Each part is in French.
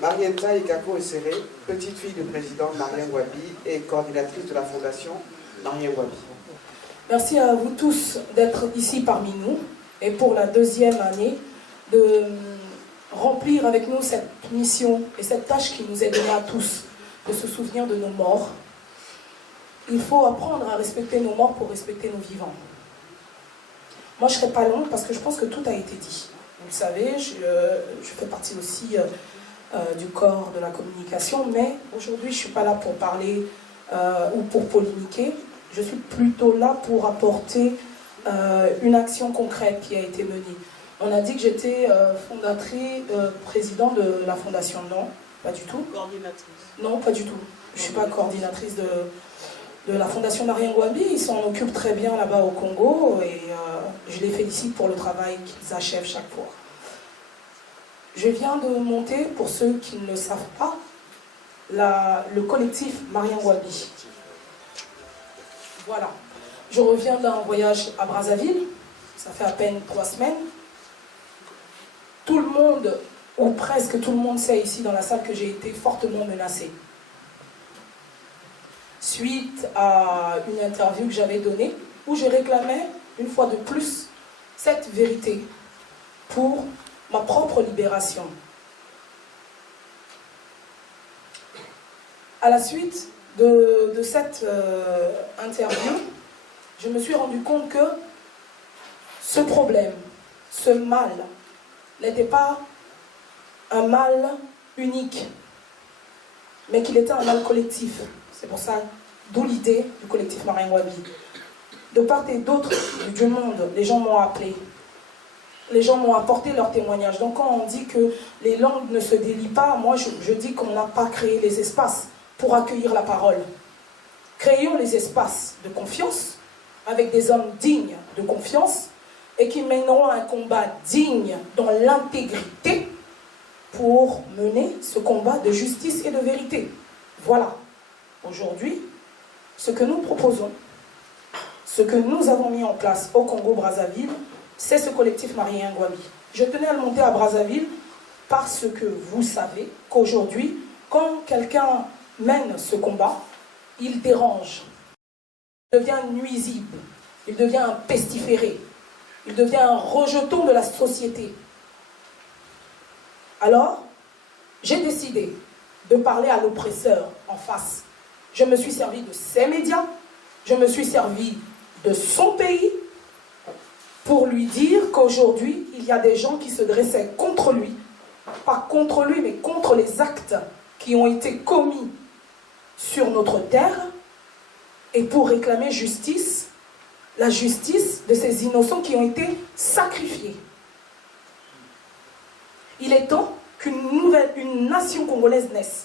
Marienta Ekako Essere, petite fille du président Marien Ngouabi et coordinatrice de la fondation Marien Ngouabi. Merci à vous tous d'être ici parmi nous et pour la deuxième année de remplir avec nous cette mission et cette tâche qui nous est donnée à tous, de se souvenir de nos morts. Il faut apprendre à respecter nos morts pour respecter nos vivants. Moi, je ne serai pas longue parce que je pense que tout a été dit. Vous le savez, je fais partie aussi du corps de la communication, mais aujourd'hui, je ne suis pas là pour parler ou pour polémiquer. Je suis plutôt là pour apporter une action concrète qui a été menée. On a dit que j'étais fondatrice, président de la fondation. Non, pas du tout. Coordinatrice. Non, pas du tout. Je ne suis pas coordinatrice de la fondation Marien Ngouabi. Ils s'en occupent très bien là-bas au Congo et je les félicite pour le travail qu'ils achèvent chaque fois. Je viens de monter, pour ceux qui ne le savent pas, le collectif Marien Ngouabi. Voilà. Je reviens d'un voyage à Brazzaville. Ça fait à peine 3 semaines. Tout le monde, ou presque tout le monde, sait ici dans la salle que j'ai été fortement menacée. Suite à une interview que j'avais donnée, où je réclamais, une fois de plus, cette vérité pour ma propre libération. À la suite de cette interview, je me suis rendu compte que ce problème, ce mal, n'était pas un mal unique, mais qu'il était un mal collectif. C'est pour ça, d'où l'idée du collectif Marien Ngouabi. De part et d'autre du monde, les gens m'ont appelé. Les gens m'ont apporté leurs témoignages. Donc quand on dit que les langues ne se délient pas, moi je dis qu'on n'a pas créé les espaces pour accueillir la parole. Créons les espaces de confiance avec des hommes dignes de confiance et qui mèneront un combat digne dans l'intégrité pour mener ce combat de justice et de vérité. Voilà, aujourd'hui, ce que nous proposons, ce que nous avons mis en place au Congo-Brazzaville, c'est ce collectif Marien Ngouabi. Je tenais à le monter à Brazzaville parce que vous savez qu'aujourd'hui, quand quelqu'un mène ce combat, il dérange, il devient nuisible, il devient un pestiféré, il devient un rejeton de la société. Alors, j'ai décidé de parler à l'oppresseur en face. Je me suis servi de ses médias, je me suis servi de son pays pour lui dire qu'aujourd'hui, il y a des gens qui se dressaient contre lui, pas contre lui, mais contre les actes qui ont été commis sur notre terre, et pour réclamer justice, la justice de ces innocents qui ont été sacrifiés. Il est temps qu'une nation congolaise naisse.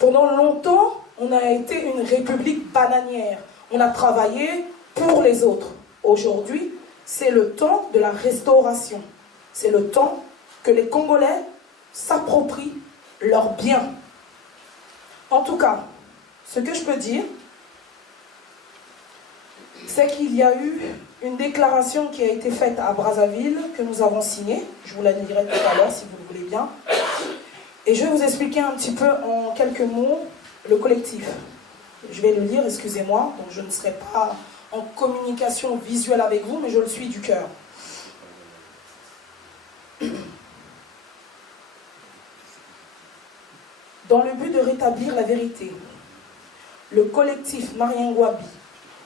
Pendant longtemps, on a été une république bananière. On a travaillé pour les autres. Aujourd'hui, c'est le temps de la restauration. C'est le temps que les Congolais s'approprient leurs biens. En tout cas, ce que je peux dire, c'est qu'il y a eu une déclaration qui a été faite à Brazzaville, que nous avons signée. Je vous la lirai tout à l'heure, si vous le voulez bien. Et je vais vous expliquer un petit peu en quelques mots le collectif. Je vais le lire, excusez-moi, donc je ne serai pas en communication visuelle avec vous, mais je le suis du cœur. Dans le but de rétablir la vérité, le collectif Marien Ngouabi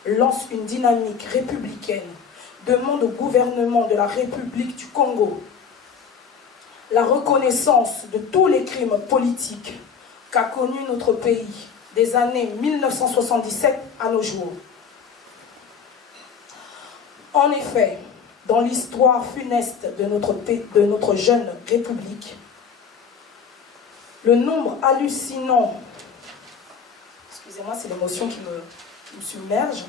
lance une dynamique républicaine, demande au gouvernement de la République du Congo la reconnaissance de tous les crimes politiques qu'a connu notre pays des années 1977 à nos jours. En effet, dans l'histoire funeste de notre jeune République, le nombre hallucinant, excusez-moi, c'est l'émotion qui me submerge,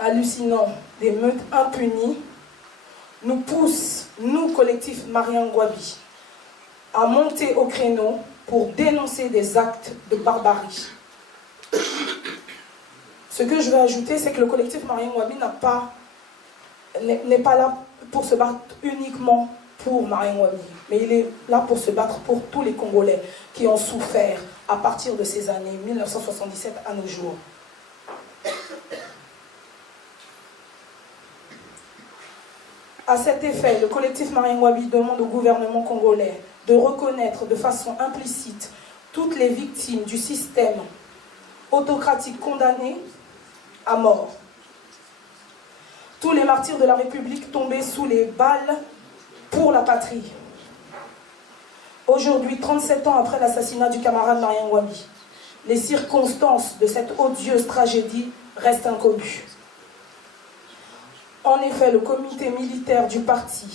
hallucinant des meutes impunies, nous pousse, nous, collectif Marien Ngouabi, à monter au créneau pour dénoncer des actes de barbarie. Ce que je veux ajouter, c'est que le collectif Marien Ngouabi n'est pas là pour se battre uniquement pour Marien Ngouabi, mais il est là pour se battre pour tous les Congolais qui ont souffert à partir de ces années 1977 à nos jours. À cet effet, le collectif Marien Ngouabi demande au gouvernement congolais de reconnaître de façon implicite toutes les victimes du système autocratique condamnées à mort. Tous les martyrs de la République tombés sous les balles pour la patrie. Aujourd'hui, 37 ans après l'assassinat du camarade Marien Ngouabi, les circonstances de cette odieuse tragédie restent inconnues. En effet, le comité militaire du parti,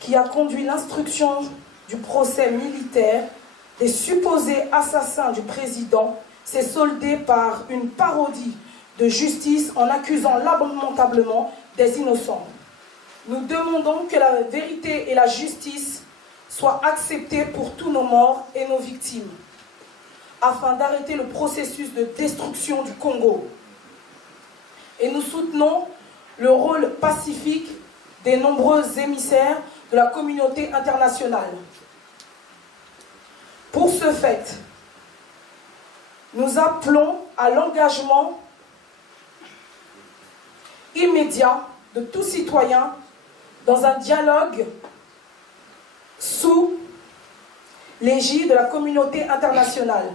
qui a conduit l'instruction du procès militaire des supposés assassins du président, s'est soldé par une parodie de justice en accusant lamentablement des innocents. Nous demandons que la vérité et la justice soient acceptées pour tous nos morts et nos victimes, afin d'arrêter le processus de destruction du Congo. Et nous soutenons le rôle pacifique des nombreux émissaires de la communauté internationale. Pour ce fait, nous appelons à l'engagement immédiat de tout citoyen dans un dialogue sous l'égide de la communauté internationale.